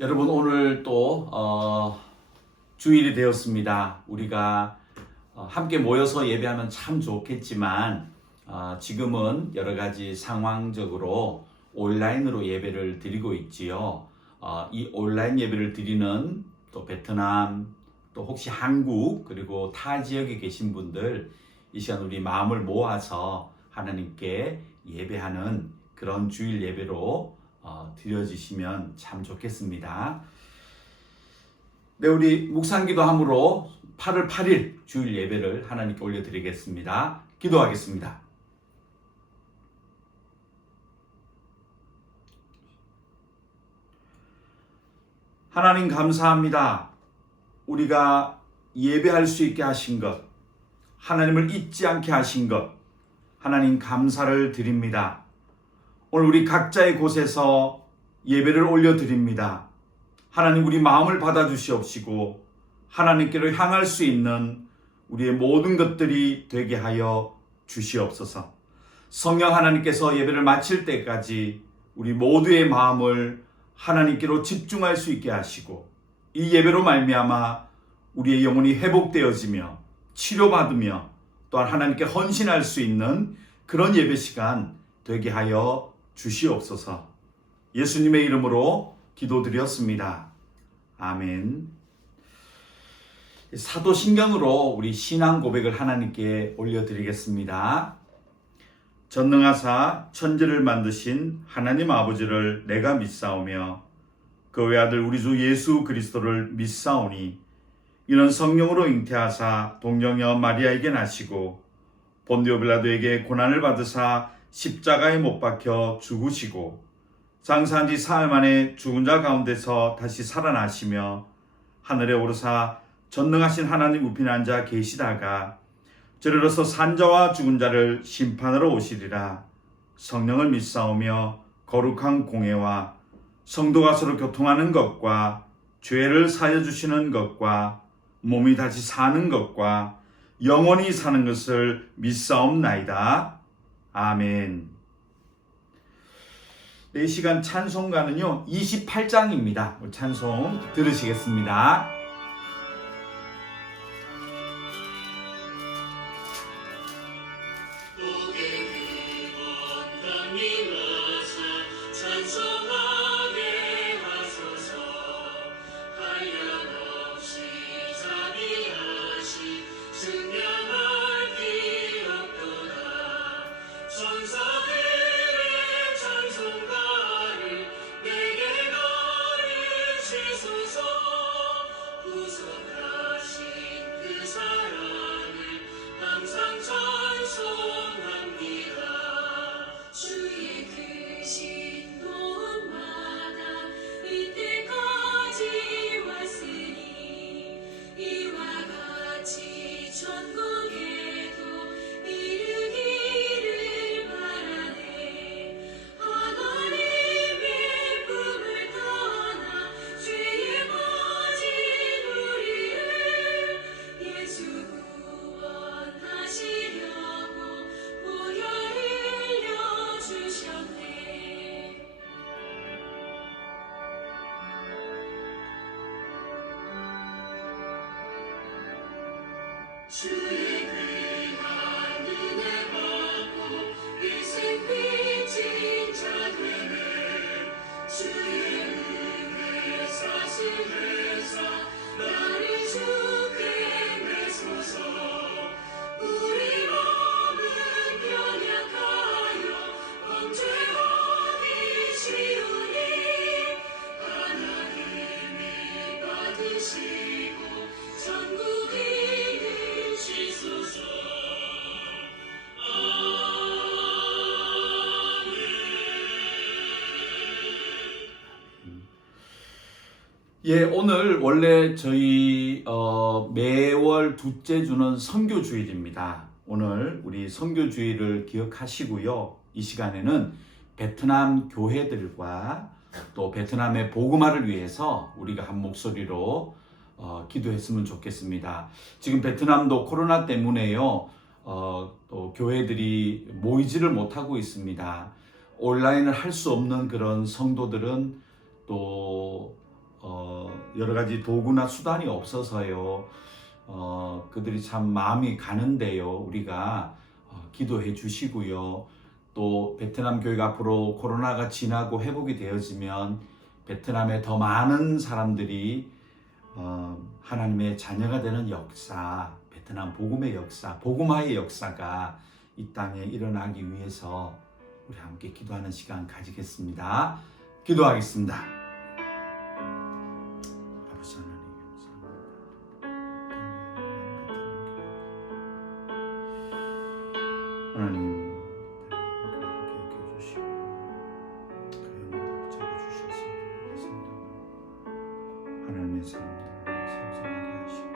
여러분 오늘 또 주일이 되었습니다. 우리가 함께 모여서 예배하면 참 좋겠지만 지금은 여러 가지 상황적으로 온라인으로 예배를 드리고 있지요. 이 온라인 예배를 드리는 또 베트남, 또 혹시 한국 그리고 타 지역에 계신 분들 이 시간 우리 마음을 모아서 하나님께 예배하는 그런 주일 예배로 드려주시면 참 좋겠습니다. 네, 우리 묵상기도 함으로 8월 8일 주일 예배를 하나님께 올려드리겠습니다. 기도하겠습니다. 하나님 감사합니다. 우리가 예배할 수 있게 하신 것, 하나님을 잊지 않게 하신 것, 하나님 감사를 드립니다. 오늘 우리 각자의 곳에서 예배를 올려드립니다. 하나님 우리 마음을 받아주시옵시고 하나님께로 향할 수 있는 우리의 모든 것들이 되게 하여 주시옵소서. 성령 하나님께서 예배를 마칠 때까지 우리 모두의 마음을 하나님께로 집중할 수 있게 하시고 이 예배로 말미암아 우리의 영혼이 회복되어지며 치료받으며 또한 하나님께 헌신할 수 있는 그런 예배 시간 되게 하여 주시옵소서. 예수님의 이름으로 기도드렸습니다. 아멘. 사도신경으로 우리 신앙 고백을 하나님께 올려드리겠습니다. 전능하사 천지를 만드신 하나님 아버지를 내가 믿사오며 그 외아들 우리 주 예수 그리스도를 믿사오니 이는 성령으로 잉태하사 동정녀 마리아에게 나시고 본디오 빌라도에게 고난을 받으사 십자가에 못 박혀 죽으시고 장사한 지 사흘 만에 죽은 자 가운데서 다시 살아나시며 하늘에 오르사 전능하신 하나님 우편에 앉아 계시다가 저리로서 산자와 죽은 자를 심판하러 오시리라. 성령을 믿사오며 거룩한 공회와 성도가 서로 교통하는 것과 죄를 사여 주시는 것과 몸이 다시 사는 것과 영원히 사는 것을 믿사옵나이다. 아멘. 이 시간 찬송가는요 28장입니다. 찬송 들으시겠습니다. 주의 귀한 은혜 받고 일생 빚진 자 되네. 주의 은혜 사슬해서 나를 주께 내소서. 우리 몸은 연약하여 범죄하기 쉬우니 하나님이 받으시고 천국이 오늘 원래 저희 매월 둘째 주는 선교주일입니다. 오늘 우리 선교주일을 기억하시고요. 이 시간에는 베트남 교회들과 또 베트남의 복음화를 위해서 우리가 한 목소리로 기도했으면 좋겠습니다. 지금 베트남도 코로나 때문에요. 또 교회들이 모이지를 못하고 있습니다. 온라인을 할 수 없는 그런 성도들은 또 여러 가지 도구나 수단이 없어서요. 그들이 참 마음이 가는데요. 우리가 기도해 주시고요. 또 베트남 교회가 앞으로 코로나가 지나고 회복이 되어지면 베트남에 더 많은 사람들이 하나님의 자녀가 되는 역사, 베트남 복음의 역사, 복음화의 역사가 이 땅에 일어나기 위해서 우리 함께 기도하는 시간 가지겠습니다. 기도하겠습니다. 아버지 하나님 감사합니다. 하나님 하나님의 사람들을 생생하게 하시고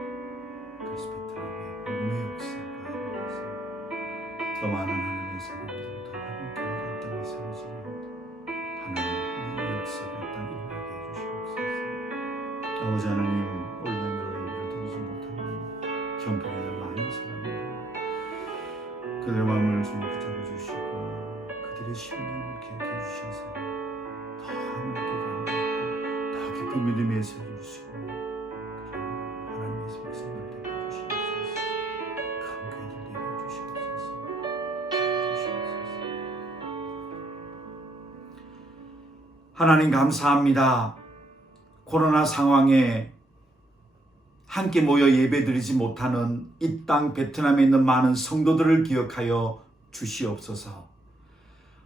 그리스 베트남의 복음의 역사가 일어나서 더 많은 하나님의 사람들을 더 많은 교회가 땅에 세워지는 하나님 이 역사가 땅에 일어나게 해주시옵소서. 아버지 하나님 온라인으로 예배를 드리지 못하는 형편에 있는 많은 사람들 그들의 마음을 좀 붙잡아 주시고 그들의 심령을 기억해 주셔서 더 하나님께 감사하고 더 깊은 믿음에 세워주시고 하나님의 백성들 되게 해주시옵소서. 큰 교회들 되게 해주시옵소서. 하나님 감사합니다. 코로나 상황에 함께 모여 예배드리지 못하는 이 땅 베트남에 있는 많은 성도들을 기억하여 주시옵소서.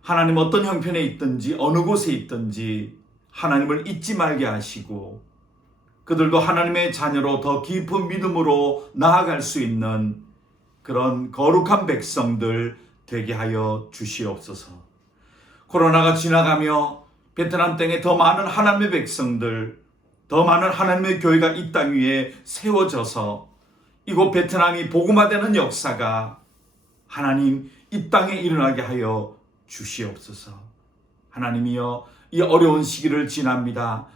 하나님 어떤 형편에 있든지 어느 곳에 있든지 하나님을 잊지 말게 하시고 그들도 하나님의 자녀로 더 깊은 믿음으로 나아갈 수 있는 그런 거룩한 백성들 되게 하여 주시옵소서. 코로나가 지나가며 베트남 땅에 더 많은 하나님의 백성들, 더 많은 하나님의 교회가 이 땅 위에 세워져서 이곳 베트남이 복음화되는 역사가 하나님 이 땅에 일어나게 하여 주시옵소서. 하나님이여 이 어려운 시기를 지납니다.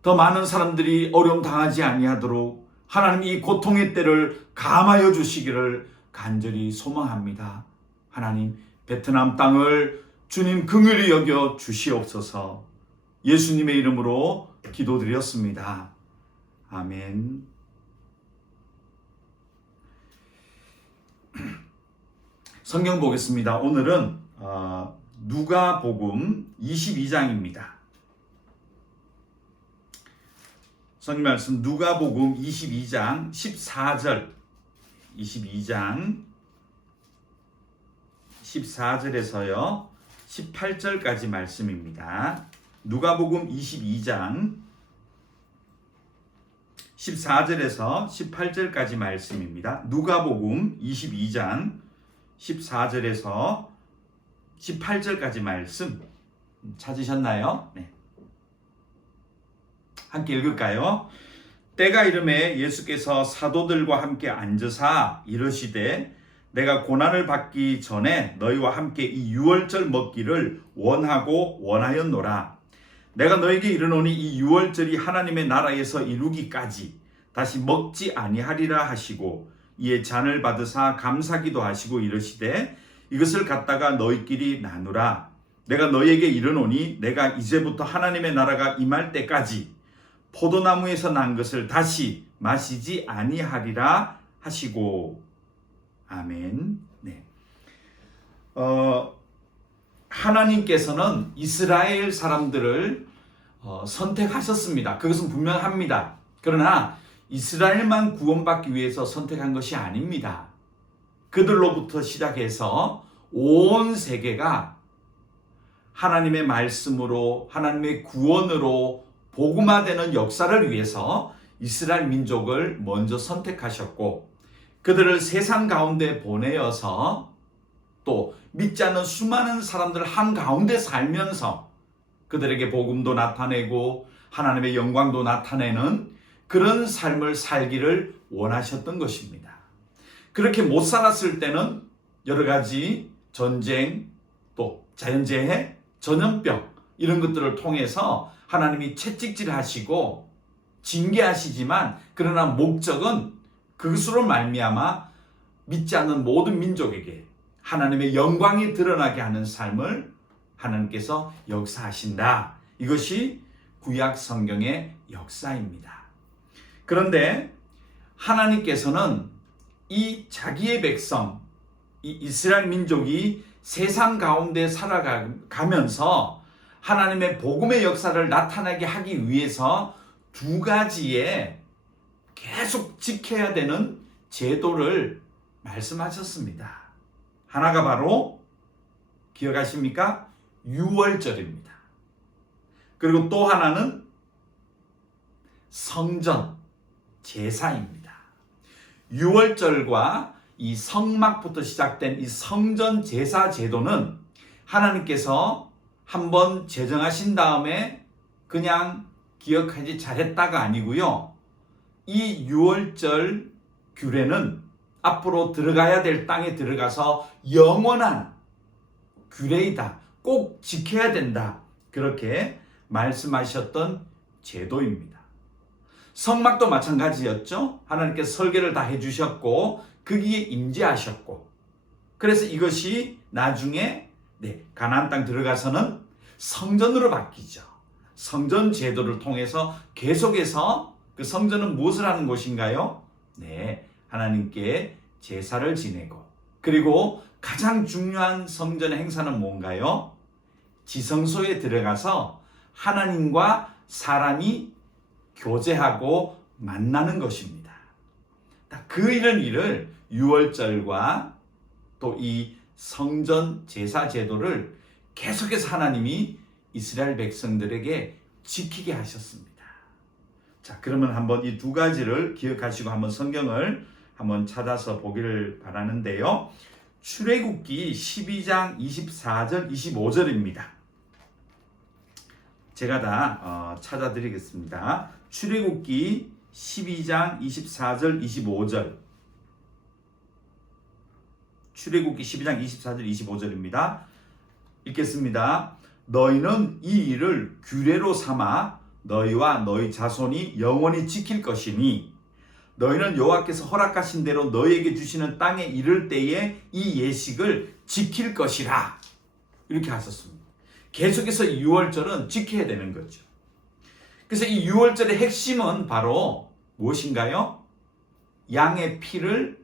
더 많은 사람들이 어려움 당하지 아니하도록 하나님 이 고통의 때를 감하여 주시기를 간절히 소망합니다. 하나님 베트남 땅을 주님 긍휼히 여겨 주시옵소서. 예수님의 이름으로 기도드렸습니다. 아멘. 성경 보겠습니다. 오늘은 누가복음 22장입니다. 성경 말씀 누가복음 22장 14절 22장 14절에서요 18절까지 말씀입니다. 누가복음 22장 14절에서 18절까지 말씀입니다. 누가복음 22장 14절에서 18절까지 말씀 찾으셨나요? 네. 함께 읽을까요? 때가 이르매 예수께서 사도들과 함께 앉으사 이르시되 내가 고난을 받기 전에 너희와 함께 이 유월절 먹기를 원하고 원하였노라. 내가 너에게 이르노니 이 유월절이 하나님의 나라에서 이루기까지 다시 먹지 아니하리라 하시고 이에 잔을 받으사 감사기도 하시고 이르시되 이것을 갖다가 너희끼리 나누라. 내가 너희에게 이르노니 내가 이제부터 하나님의 나라가 임할 때까지 포도나무에서 난 것을 다시 마시지 아니하리라 하시고 아멘. 네. 하나님께서는 이스라엘 사람들을 선택하셨습니다. 그것은 분명합니다. 그러나 이스라엘만 구원받기 위해서 선택한 것이 아닙니다. 그들로부터 시작해서 온 세계가 하나님의 말씀으로 하나님의 구원으로 복음화되는 역사를 위해서 이스라엘 민족을 먼저 선택하셨고 그들을 세상 가운데 보내어서 또 믿지 않는 수많은 사람들 한가운데 살면서 그들에게 복음도 나타내고 하나님의 영광도 나타내는 그런 삶을 살기를 원하셨던 것입니다. 그렇게 못 살았을 때는 여러 가지 전쟁, 또 자연재해, 전염병 이런 것들을 통해서 하나님이 채찍질하시고 징계하시지만 그러나 목적은 그것으로 말미암아 믿지 않는 모든 민족에게 하나님의 영광이 드러나게 하는 삶을 하나님께서 역사하신다. 이것이 구약 성경의 역사입니다. 그런데 하나님께서는 이 자기의 백성, 이 이스라엘 민족이 세상 가운데 살아가면서 하나님의 복음의 역사를 나타나게 하기 위해서 두 가지의 계속 지켜야 되는 제도를 말씀하셨습니다. 하나가 바로 기억하십니까? 유월절입니다. 그리고 또 하나는 성전, 제사입니다. 유월절과 이 성막부터 시작된 이 성전 제사 제도는 하나님께서 한번 제정하신 다음에 그냥 기억하지 잘했다가 아니고요. 이 유월절 규례는 앞으로 들어가야 될 땅에 들어가서 영원한 규례이다. 꼭 지켜야 된다. 그렇게 말씀하셨던 제도입니다. 성막도 마찬가지였죠. 하나님께서 설계를 다 해주셨고 거기에 임재하셨고 그래서 이것이 나중에 가나안 땅 들어가서는 성전으로 바뀌죠. 성전 제도를 통해서 계속해서 그 성전은 무엇을 하는 곳인가요? 하나님께 제사를 지내고 그리고 가장 중요한 성전의 행사는 뭔가요? 지성소에 들어가서 하나님과 사람이 교제하고 만나는 것입니다. 그 이런 일을 유월절과 또 이 성전 제사 제도를 계속해서 하나님이 이스라엘 백성들에게 지키게 하셨습니다. 자, 그러면 한번 이 두 가지를 기억하시고 한번 성경을 한번 찾아서 보기를 바라는데요. 출애굽기 12장 24절 25절입니다. 제가 다 찾아드리겠습니다. 출애굽기 12장 24절 25절 출애굽기 12장 24절 25절입니다. 읽겠습니다. 너희는 이 일을 규례로 삼아 너희와 너희 자손이 영원히 지킬 것이니 너희는 여호와께서 허락하신 대로 너희에게 주시는 땅에 이를 때에 이 예식을 지킬 것이라. 이렇게 하셨습니다. 계속해서 유월절은 지켜야 되는 거죠. 그래서 이 유월절의 핵심은 바로 무엇인가요? 양의 피를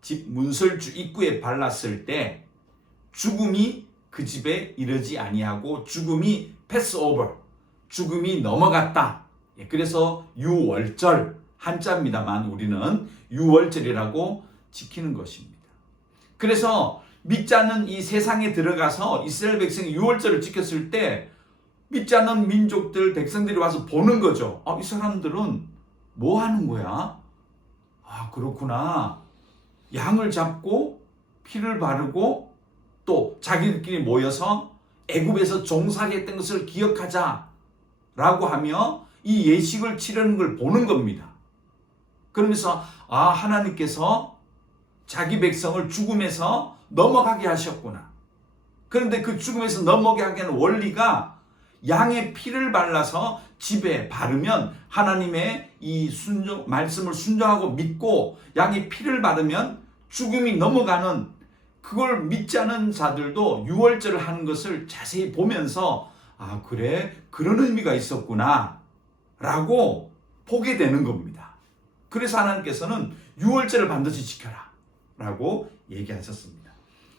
집 문설주 입구에 발랐을 때 죽음이 그 집에 이르지 아니하고 죽음이 패스오버, 죽음이 넘어갔다. 그래서 유월절, 한자입니다만 우리는 유월절이라고 지키는 것입니다. 그래서 믿지 않는 이 세상에 들어가서 이스라엘 백성이 유월절을 지켰을 때 믿지 않는 민족들, 백성들이 와서 보는 거죠. 이 사람들은 뭐 하는 거야? 그렇구나. 양을 잡고 피를 바르고 또 자기들끼리 모여서 애굽에서 종살이했던 것을 기억하자라고 하며 이 예식을 치르는 걸 보는 겁니다. 그러면서 하나님께서 자기 백성을 죽음에서 넘어가게 하셨구나. 그런데 그 죽음에서 넘어가게 하는 원리가 양의 피를 발라서 집에 바르면 하나님의 이 말씀을 순종하고 믿고 양의 피를 바르면 죽음이 넘어가는, 그걸 믿지 않은 자들도 유월절을 하는 것을 자세히 보면서 그래, 그런 의미가 있었구나 라고 보게 되는 겁니다. 그래서 하나님께서는 유월절을 반드시 지켜라 라고 얘기하셨습니다.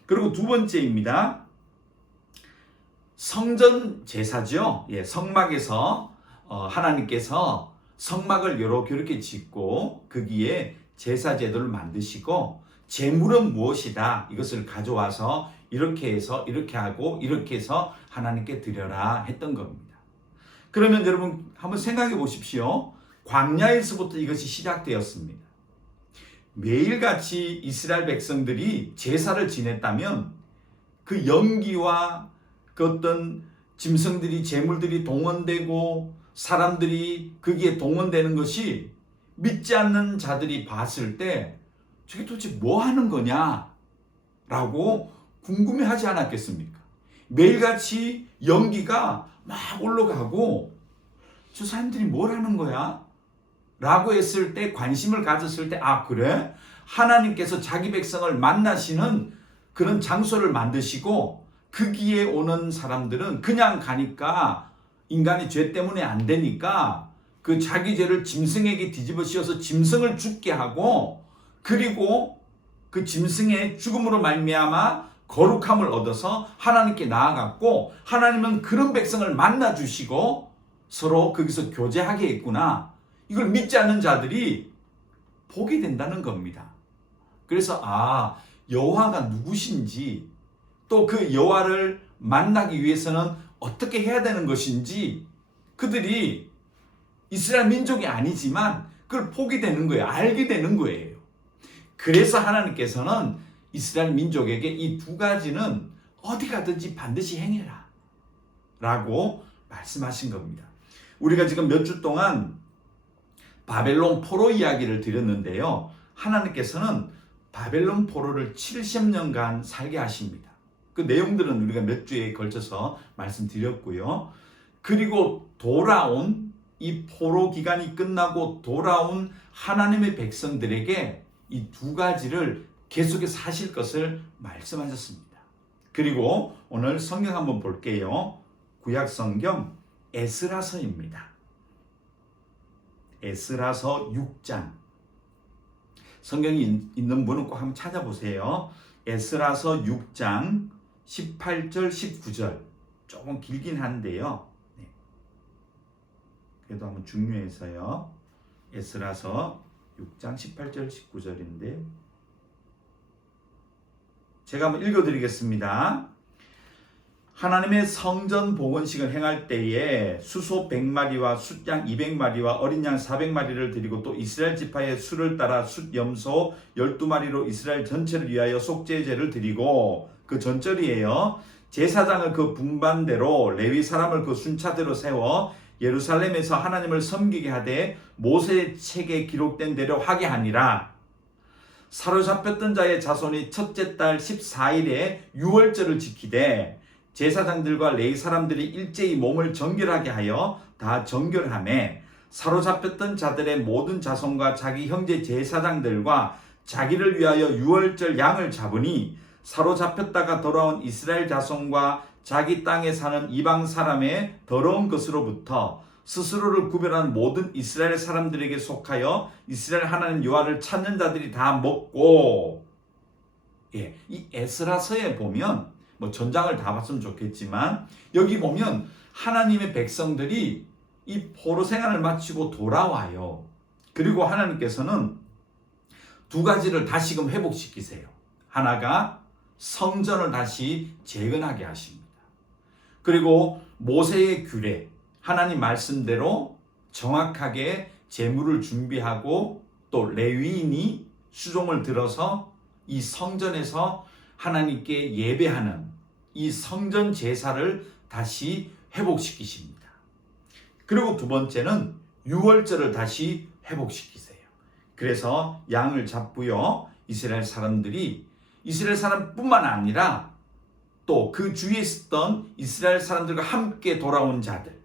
그리고 두 번째입니다. 성전 제사죠. 성막에서 하나님께서 성막을 이렇게 짓고 거기에 제사 제도를 만드시고 제물은 무엇이다, 이것을 가져와서 이렇게 해서 이렇게 하고 이렇게 해서 하나님께 드려라 했던 겁니다. 그러면 여러분 한번 생각해 보십시오. 광야에서부터 이것이 시작되었습니다. 매일같이 이스라엘 백성들이 제사를 지냈다면 그 연기와 그 어떤 짐승들이, 제물들이 동원되고 사람들이 거기에 동원되는 것이 믿지 않는 자들이 봤을 때 저게 도대체 뭐 하는 거냐 라고 궁금해하지 않았겠습니까? 매일같이 연기가 막 올라가고 저 사람들이 뭘 하는 거야? 라고 했을 때, 관심을 가졌을 때 그래? 하나님께서 자기 백성을 만나시는 그런 장소를 만드시고 거기에 오는 사람들은 그냥 가니까 인간의 죄 때문에 안 되니까 그 자기 죄를 짐승에게 뒤집어 씌워서 짐승을 죽게 하고, 그리고 그 짐승의 죽음으로 말미암아 거룩함을 얻어서 하나님께 나아갔고, 하나님은 그런 백성을 만나 주시고 서로 거기서 교제하게 했구나, 이걸 믿지 않는 자들이 보게 된다는 겁니다. 그래서 여호와가 누구신지, 또 그 여호와를 만나기 위해서는 어떻게 해야 되는 것인지 그들이 이스라엘 민족이 아니지만 그걸 보게 되는 거예요. 알게 되는 거예요. 그래서 하나님께서는 이스라엘 민족에게 이 두 가지는 어디 가든지 반드시 행해라 라고 말씀하신 겁니다. 우리가 지금 몇 주 동안 바벨론 포로 이야기를 드렸는데요, 하나님께서는 바벨론 포로를 70년간 살게 하십니다. 그 내용들은 우리가 몇 주에 걸쳐서 말씀드렸고요. 그리고 돌아온 이 포로 기간이 끝나고 돌아온 하나님의 백성들에게 이 두 가지를 계속해서 하실 것을 말씀하셨습니다. 그리고 오늘 성경 한번 볼게요. 구약 성경 에스라서입니다. 에스라서 6장. 성경이 있는 분은 꼭 한번 찾아보세요. 에스라서 6장 18절 19절. 조금 길긴 한데요, 그래도 한번 중요해서요. 에스라서 6장 18절 19절인데 제가 한번 읽어드리겠습니다. 하나님의 성전 복원식을 행할 때에 수소 100마리와 숫양 200마리와 어린 양 400마리를 드리고, 또 이스라엘 지파의 수를 따라 숫염소 12마리로 이스라엘 전체를 위하여 속죄제를 드리고, 그 전절이에요. 제사장을 그 분반대로 레위 사람을 그 순차대로 세워 예루살렘에서 하나님을 섬기게 하되 모세의 책에 기록된 대로 하게 하니라. 사로잡혔던 자의 자손이 첫째 달 14일에 유월절을 지키되 제사장들과 레위 사람들이 일제히 몸을 정결하게 하여 다 정결하매, 사로잡혔던 자들의 모든 자손과 자기 형제 제사장들과 자기를 위하여 유월절 양을 잡으니, 사로잡혔다가 돌아온 이스라엘 자손과 자기 땅에 사는 이방 사람의 더러운 것으로부터 스스로를 구별한 모든 이스라엘 사람들에게 속하여 이스라엘 하나님 여호와를 찾는 자들이 다 먹고. 이 에스라서에 보면 전장을 다 봤으면 좋겠지만, 여기 보면 하나님의 백성들이 이 포로 생활을 마치고 돌아와요. 그리고 하나님께서는 두 가지를 다시금 회복시키세요. 하나가 성전을 다시 재건하게 하십니다. 그리고 모세의 규례, 하나님 말씀대로 정확하게 제물을 준비하고, 또 레위인이 수종을 들어서 이 성전에서 하나님께 예배하는 이 성전 제사를 다시 회복시키십니다. 그리고 두 번째는 유월절을 다시 회복시키세요. 그래서 양을 잡고요, 이스라엘 사람뿐만 아니라 또 그 주위에 있었던 이스라엘 사람들과 함께 돌아온 자들,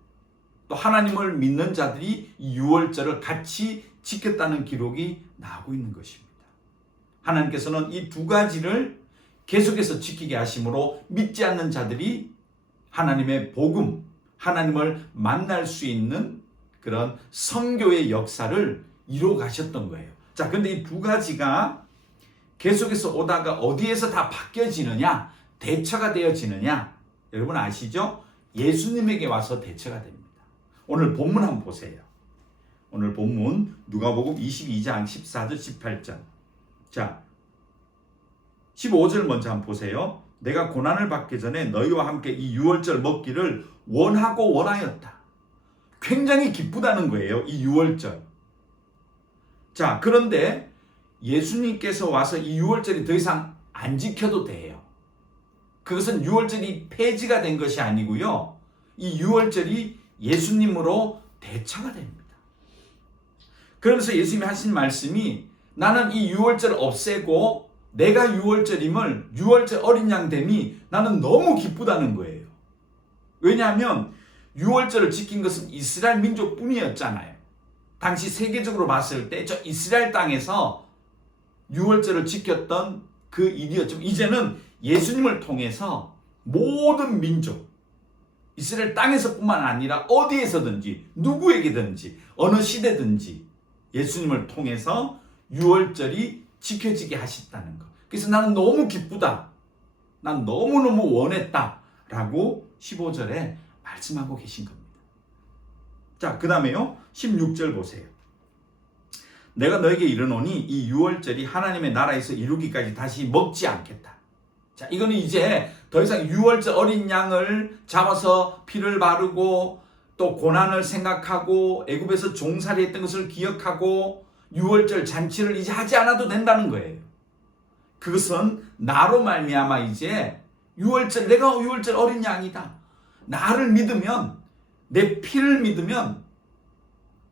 또 하나님을 믿는 자들이 이 유월절을 같이 지켰다는 기록이 나오고 있는 것입니다. 하나님께서는 이 두 가지를 계속해서 지키게 하심으로 믿지 않는 자들이 하나님의 복음, 하나님을 만날 수 있는 그런 선교의 역사를 이루어 가셨던 거예요. 자, 근데 이 두 가지가 계속해서 오다가 어디에서 다 바뀌어지느냐, 대처가 되어지느냐, 여러분 아시죠? 예수님에게 와서 대처가 됩니다. 오늘 본문 한번 보세요. 오늘 본문 누가복음 22장 14절 18절. 자, 15절 먼저 한번 보세요. 내가 고난을 받기 전에 너희와 함께 이 유월절 먹기를 원하고 원하였다. 굉장히 기쁘다는 거예요, 이 유월절. 자, 그런데 예수님께서 와서 이 유월절이 더 이상 안 지켜도 돼요. 그것은 유월절이 폐지가 된 것이 아니고요, 이 유월절이 예수님으로 대처가 됩니다. 그러면서 예수님이 하신 말씀이, 나는 이 유월절 없애고 내가 유월절임을, 유월절 어린 양됨이 나는 너무 기쁘다는 거예요. 왜냐하면 유월절을 지킨 것은 이스라엘 민족뿐이었잖아요. 당시 세계적으로 봤을 때 저 이스라엘 땅에서 유월절을 지켰던 그 일이었죠. 이제는 예수님을 통해서 모든 민족, 이스라엘 땅에서뿐만 아니라 어디에서든지 누구에게든지 어느 시대든지 예수님을 통해서 유월절이 지켜지게 하셨다는 것. 그래서 나는 너무 기쁘다. 난 너무너무 원했다. 라고 15절에 말씀하고 계신 겁니다. 자, 그 다음에요. 16절 보세요. 내가 너에게 이르노니 이 유월절이 하나님의 나라에서 이루기까지 다시 먹지 않겠다. 자, 이거는 이제 더 이상 유월절 어린 양을 잡아서 피를 바르고 또 고난을 생각하고 애굽에서 종살이 했던 것을 기억하고 유월절 잔치를 이제 하지 않아도 된다는 거예요. 그것은 나로 말미암아 이제 유월절, 내가 유월절 어린 양이다. 나를 믿으면, 내 피를 믿으면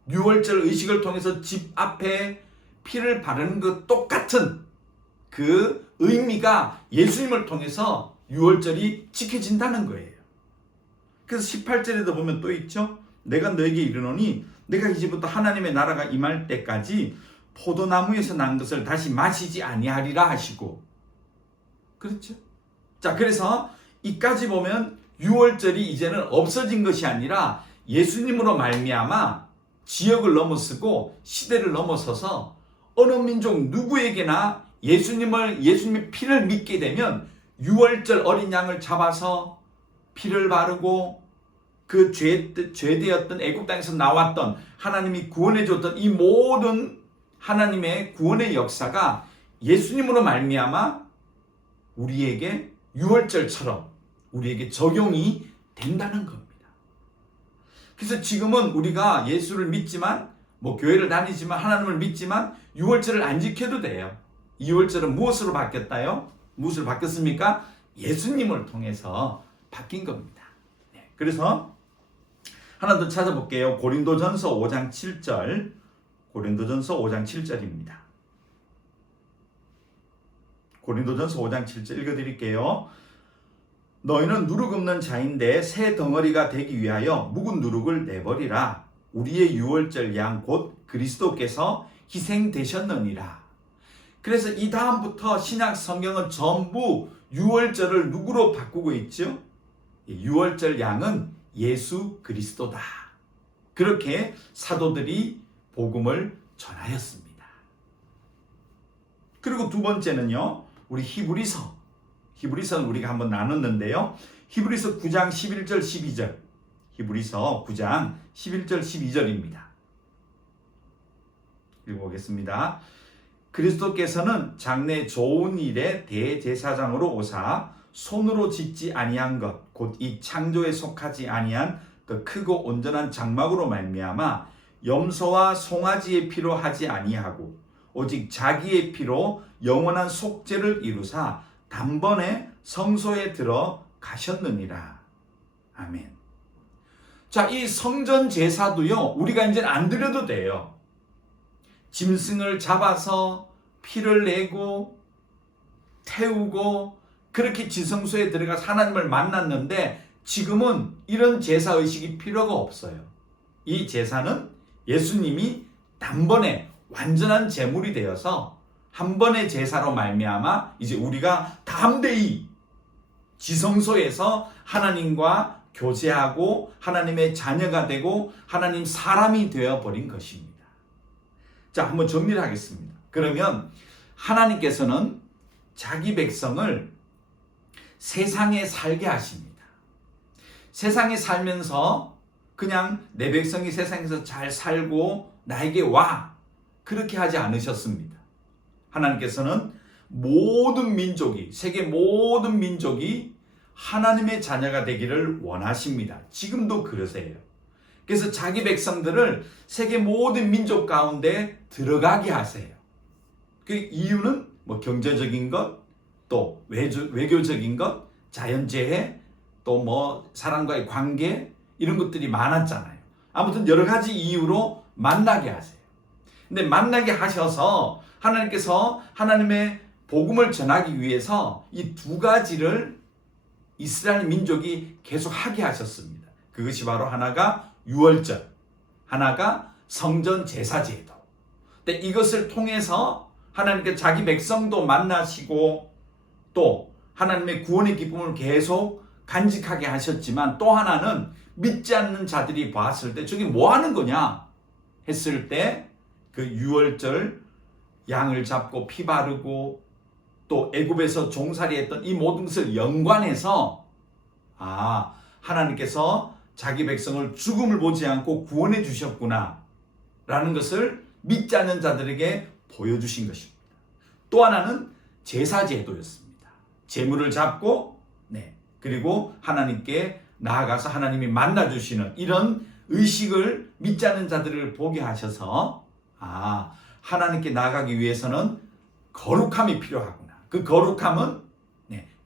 유월절 의식을 통해서 집 앞에 피를 바르는 것 똑같은 그 의미가 예수님을 통해서 유월절이 지켜진다는 거예요. 그래서 18절에도 보면 또 있죠. 내가 너에게 이르노니 내가 이제부터 하나님의 나라가 임할 때까지 포도나무에서 난 것을 다시 마시지 아니하리라 하시고, 그렇죠? 자, 그래서 이까지 보면 유월절이 이제는 없어진 것이 아니라 예수님으로 말미암아 지역을 넘어서고 시대를 넘어서서 어느 민족 누구에게나 예수님의 피를 믿게 되면 유월절 어린 양을 잡아서 피를 바르고 그 죄되었던 애굽 땅에서 나왔던 하나님이 구원해 줬던 이 모든 하나님의 구원의 역사가 예수님으로 말미암아 우리에게 유월절처럼 우리에게 적용이 된다는 겁니다. 그래서 지금은 우리가 예수를 믿지만 교회를 다니지만 하나님을 믿지만 유월절을 안 지켜도 돼요. 유월절은 무엇으로 바뀌었다요? 무엇으로 바뀌었습니까? 예수님을 통해서 바뀐 겁니다. 네, 그래서 하나 더 찾아볼게요. 고린도전서 5장 7절. 고린도전서 5장 7절입니다. 고린도전서 5장 7절 읽어드릴게요. 너희는 누룩 없는 자인데 새 덩어리가 되기 위하여 묵은 누룩을 내버리라. 우리의 유월절 양 곧 그리스도께서 희생되셨느니라. 그래서 이 다음부터 신약 성경은 전부 유월절을 누구로 바꾸고 있죠? 유월절 양은 예수 그리스도다. 그렇게 사도들이 복음을 전하였습니다. 그리고 두 번째는요, 우리 히브리서는 우리가 한번 나눴는데요. 히브리서 9장 11절 12절. 히브리서 9장 11절 12절입니다. 읽어보겠습니다. 그리스도께서는 장래 좋은 일의 대제사장으로 오사 손으로 짓지 아니한 것 곧 이 창조에 속하지 아니한 그 크고 온전한 장막으로 말미암아 염소와 송아지의 피로 하지 아니하고 오직 자기의 피로 영원한 속죄를 이루사 단번에 성소에 들어 가셨느니라. 아멘. 자, 이 성전 제사도요, 우리가 이제 안 드려도 돼요. 짐승을 잡아서 피를 내고 태우고 그렇게 지성소에 들어가서 하나님을 만났는데 지금은 이런 제사 의식이 필요가 없어요. 이 제사는 예수님이 단번에 완전한 제물이 되어서 한 번의 제사로 말미암아 이제 우리가 담대히 지성소에서 하나님과 교제하고 하나님의 자녀가 되고 하나님 사람이 되어버린 것입니다. 자, 한번 정리를 하겠습니다. 그러면 하나님께서는 자기 백성을 세상에 살게 하십니다. 세상에 살면서 그냥 내 백성이 세상에서 잘 살고 나에게 와, 그렇게 하지 않으셨습니다. 하나님께서는 모든 민족이, 세계 모든 민족이 하나님의 자녀가 되기를 원하십니다. 지금도 그러세요. 그래서 자기 백성들을 세계 모든 민족 가운데 들어가게 하세요. 그 이유는 경제적인 것, 또 외교적인 것, 자연재해, 또 사람과의 관계, 이런 것들이 많았잖아요. 아무튼 여러 가지 이유로 만나게 하세요. 근데 만나게 하셔서 하나님께서 하나님의 복음을 전하기 위해서 이 두 가지를 이스라엘 민족이 계속 하게 하셨습니다. 그것이 바로 하나가 유월절, 하나가 성전 제사 제도. 근데 이것을 통해서 하나님께 자기 백성도 만나시고 또 하나님의 구원의 기쁨을 계속 간직하게 하셨지만 또 하나는 믿지 않는 자들이 봤을 때 저게 뭐 하는 거냐 했을 때 그 유월절 양을 잡고 피 바르고 또 애굽에서 종살이했던 이 모든 것을 연관해서 하나님께서 자기 백성을 죽음을 보지 않고 구원해 주셨구나 라는 것을 믿지 않는 자들에게 보여주신 것입니다. 또 하나는 제사제도였습니다. 제물을 잡고 그리고 하나님께 나아가서 하나님이 만나주시는 이런 의식을 믿지 않는 자들을 보게 하셔서 하나님께 나아가기 위해서는 거룩함이 필요하구나. 그 거룩함은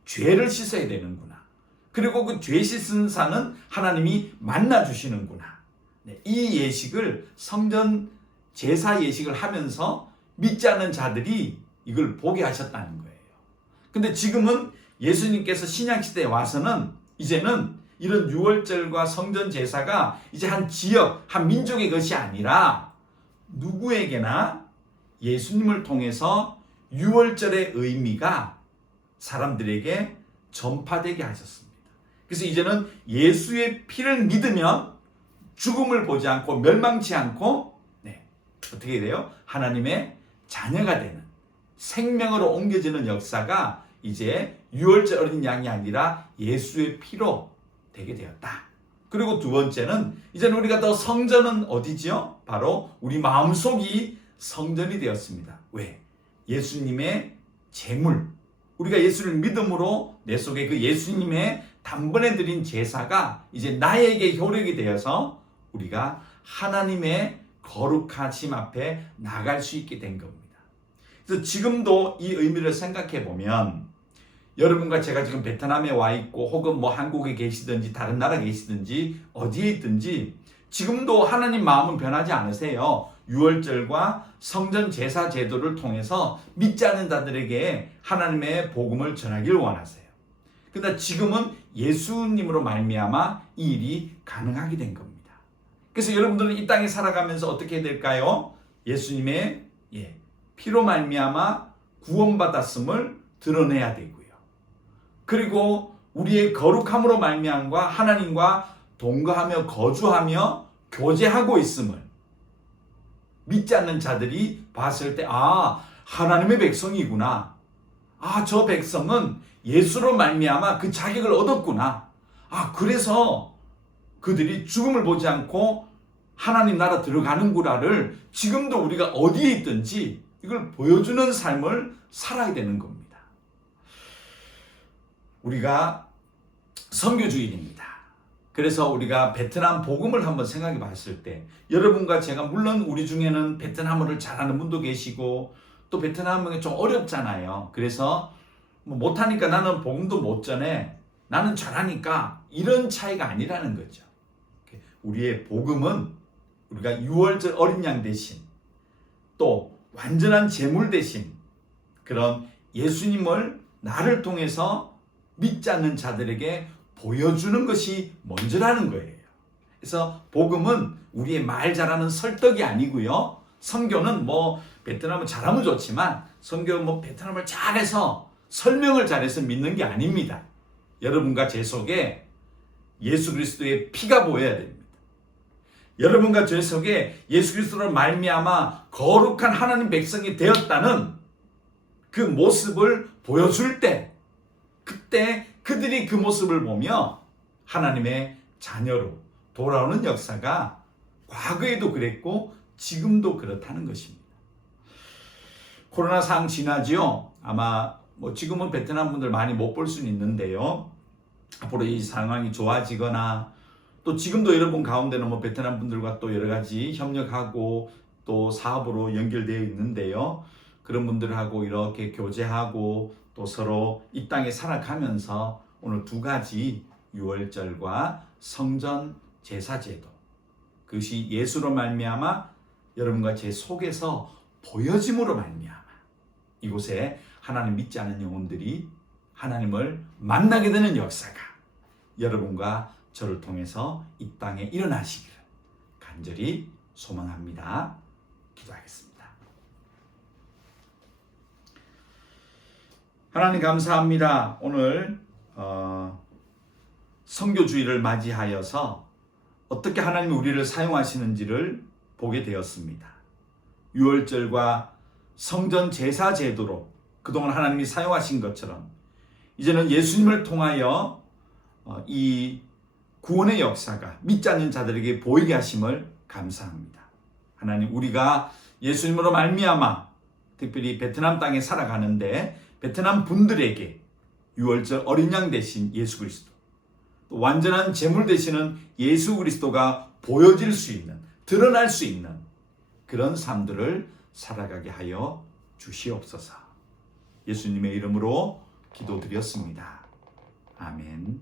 죄를 씻어야 되는구나. 그리고 그 죄 씻은 산은 하나님이 만나주시는구나. 이 예식을 성전 제사 예식을 하면서 믿지 않는 자들이 이걸 보게 하셨다는 거예요. 근데 지금은 예수님께서 신약시대에 와서는 이제는 이런 유월절과 성전 제사가 이제 한 지역, 한 민족의 것이 아니라 누구에게나 예수님을 통해서 유월절의 의미가 사람들에게 전파되게 하셨습니다. 그래서 이제는 예수의 피를 믿으면 죽음을 보지 않고 멸망치 않고 어떻게 돼요? 하나님의 자녀가 되는 생명으로 옮겨지는 역사가 이제 유월절 어린 양이 아니라 예수의 피로 되게 되었다. 그리고 두 번째는 이제는 우리가 더 성전은 어디지요? 바로 우리 마음속이 성전이 되었습니다. 왜? 예수님의 제물, 우리가 예수를 믿음으로 내 속에 그 예수님의 단번에 드린 제사가 이제 나에게 효력이 되어서 우리가 하나님의 거룩하심 앞에 나갈 수 있게 된 겁니다. 그래서 지금도 이 의미를 생각해 보면 여러분과 제가 지금 베트남에 와 있고 혹은 뭐 한국에 계시든지 다른 나라에 계시든지 어디에 있든지 지금도 하나님 마음은 변하지 않으세요. 유월절과 성전 제사 제도를 통해서 믿지 않는 자들에게 하나님의 복음을 전하기를 원하세요. 그러나 지금은 예수님으로 말미암아 이 일이 가능하게 된 겁니다. 그래서 여러분들은 이 땅에 살아가면서 어떻게 될까요? 예수님의 피로 말미암아 구원받았음을 드러내야 되고요. 그리고 우리의 거룩함으로 말미암아 하나님과 동거하며 거주하며 교제하고 있음을 믿지 않는 자들이 봤을 때 하나님의 백성이구나. 저 백성은 예수로 말미암아 그 자격을 얻었구나. 그래서 그들이 죽음을 보지 않고 하나님 나라 들어가는구나를 지금도 우리가 어디에 있든지 이걸 보여주는 삶을 살아야 되는 겁니다. 우리가 선교주일입니다. 그래서 우리가 베트남 복음을 한번 생각해 봤을 때 여러분과 제가 물론 우리 중에는 베트남어를 잘하는 분도 계시고 또 베트남어가 좀 어렵잖아요. 그래서 못하니까 나는 복음도 못 전해. 나는 잘하니까 이런 차이가 아니라는 거죠. 우리의 복음은 우리가 유월절 어린 양 대신 또 완전한 제물 대신 그런 예수님을 나를 통해서 믿지 않는 자들에게 보여주는 것이 먼저라는 거예요. 그래서 복음은 우리의 말 잘하는 설득이 아니고요. 선교는 베트남을 잘하면 좋지만 선교 베트남을 잘해서 설명을 잘해서 믿는 게 아닙니다. 여러분과 제 속에 예수 그리스도의 피가 보여야 됩니다. 여러분과 제 속에 예수 그리스도로 말미암아 거룩한 하나님 백성이 되었다는 그 모습을 보여줄 때 그때 그들이 그 모습을 보며 하나님의 자녀로 돌아오는 역사가 과거에도 그랬고 지금도 그렇다는 것입니다. 코로나 상황 지나지요. 아마 지금은 베트남 분들 많이 못 볼 수는 있는데요. 앞으로 이 상황이 좋아지거나 또 지금도 여러분 가운데는 베트남 분들과 또 여러 가지 협력하고 또 사업으로 연결되어 있는데요. 그런 분들하고 이렇게 교제하고 또 서로 이 땅에 살아가면서 오늘 두 가지 유월절과 성전 제사제도 그것이 예수로 말미암아 여러분과 제 속에서 보여짐으로 말미암아 이곳에 하나님 믿지 않은 영혼들이 하나님을 만나게 되는 역사가 여러분과 저를 통해서 이 땅에 일어나시기를 간절히 소망합니다. 기도하겠습니다. 하나님 감사합니다. 오늘 선교주의를 맞이하여서 어떻게 하나님이 우리를 사용하시는지를 보게 되었습니다. 유월절과 성전 제사 제도로 그동안 하나님이 사용하신 것처럼 이제는 예수님을 통하여 이 구원의 역사가 믿지 않는 자들에게 보이게 하심을 감사합니다. 하나님, 우리가 예수님으로 말미암아 특별히 베트남 땅에 살아가는데 베트남 분들에게 유월절 어린 양 대신 예수 그리스도, 또 완전한 제물 되시는 예수 그리스도가 보여질 수 있는, 드러날 수 있는 그런 삶들을 살아가게 하여 주시옵소서. 예수님의 이름으로 기도드렸습니다. 아멘.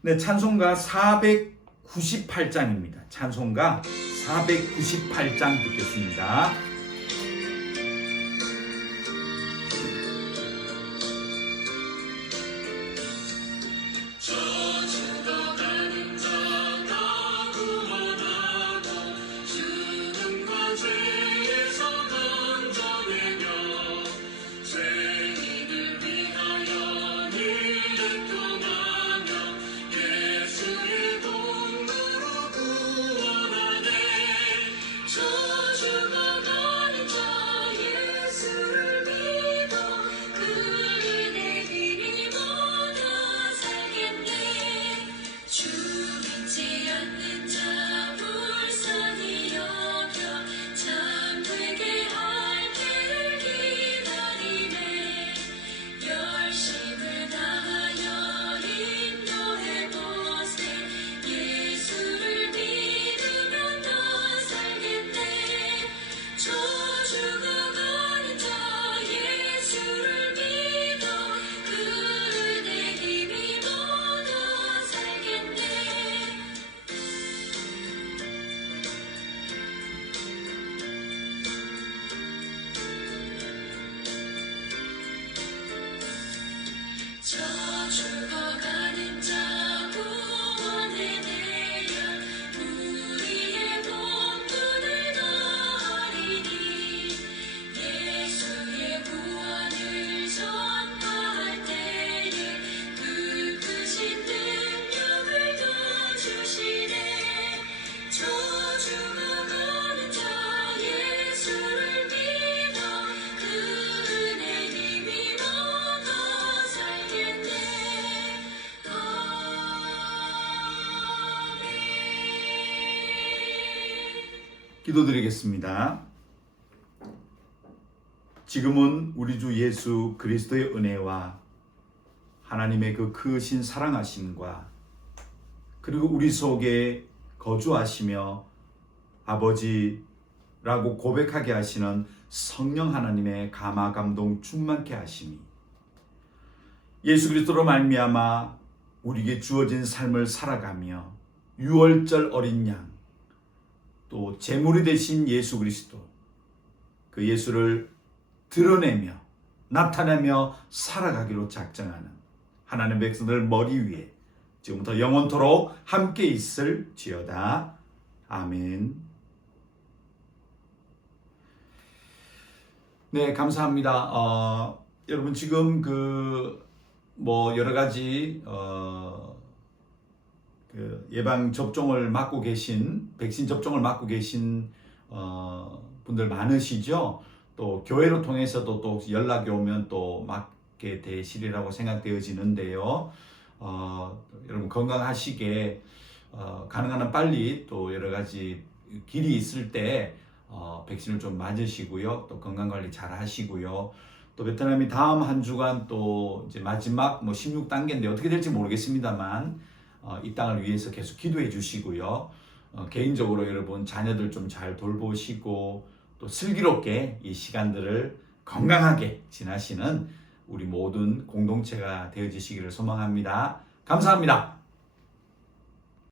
네, 찬송가 498장입니다. 찬송가 498장 듣겠습니다. 저주가 가는 자 다 구원하고 죽음과 죄에서 건져내며 죄인을 위하여 늘 통하며 예수의 공로로 구원하네. 저주가 가는 자 예수를 믿어 그 은혜 힘입어 나 살겠네. 주 믿지 않는 자 불쌍히 여겨 잠들게 할 때를 기다리네. 열심을 다하여 인도해보세. 예수를 믿으면 더 살겠네. 저주가 가는 자 예수를 믿어 그 은혜 힘입어 나 살겠네. 저주가 가는 자 구원의 내연 우리의 본분을 다하리니. 예수의 구원을 전파할 때에 그 크신 능력을 더 주시네. 저주가 가는 자 예수를 믿어 그 은혜 힘입어 더 살겠네. 아멘. 기도드리겠습니다. 지금은 우리 주 예수 그리스도의 은혜와 하나님의 그 크신 사랑하심과 그리고 우리 속에 거주하시며 아버지라고 고백하게 하시는 성령 하나님의 감화 감동 충만케 하심이 예수 그리스도로 말미암아 우리에게 주어진 삶을 살아가며 유월절 어린 양, 또 제물이 되신 예수 그리스도, 그 예수를 드러내며 나타내며 살아가기로 작정하는 하나님의 백성들 머리 위에 지금부터 영원토록 함께 있을지어다. 아멘. 네, 감사합니다. 여러분 지금 여러 가지 예방 접종을 맞고 계신, 백신 접종을 맞고 계신 분들 많으시죠? 또 교회로 통해서도 또 연락이 오면 또 맞게 되시리라고 생각되어지는데요. 여러분 건강하시게 가능한 한 빨리 또 여러 가지 길이 있을 때 백신을 좀 맞으시고요. 또 건강관리 잘 하시고요. 또 베트남이 다음 한 주간 또 이제 마지막 16단계인데 어떻게 될지 모르겠습니다만 이 땅을 위해서 계속 기도해 주시고요. 개인적으로 여러분 자녀들 좀 잘 돌보시고 또 슬기롭게 이 시간들을 건강하게 지나시는 우리 모든 공동체가 되어지시기를 소망합니다. 감사합니다.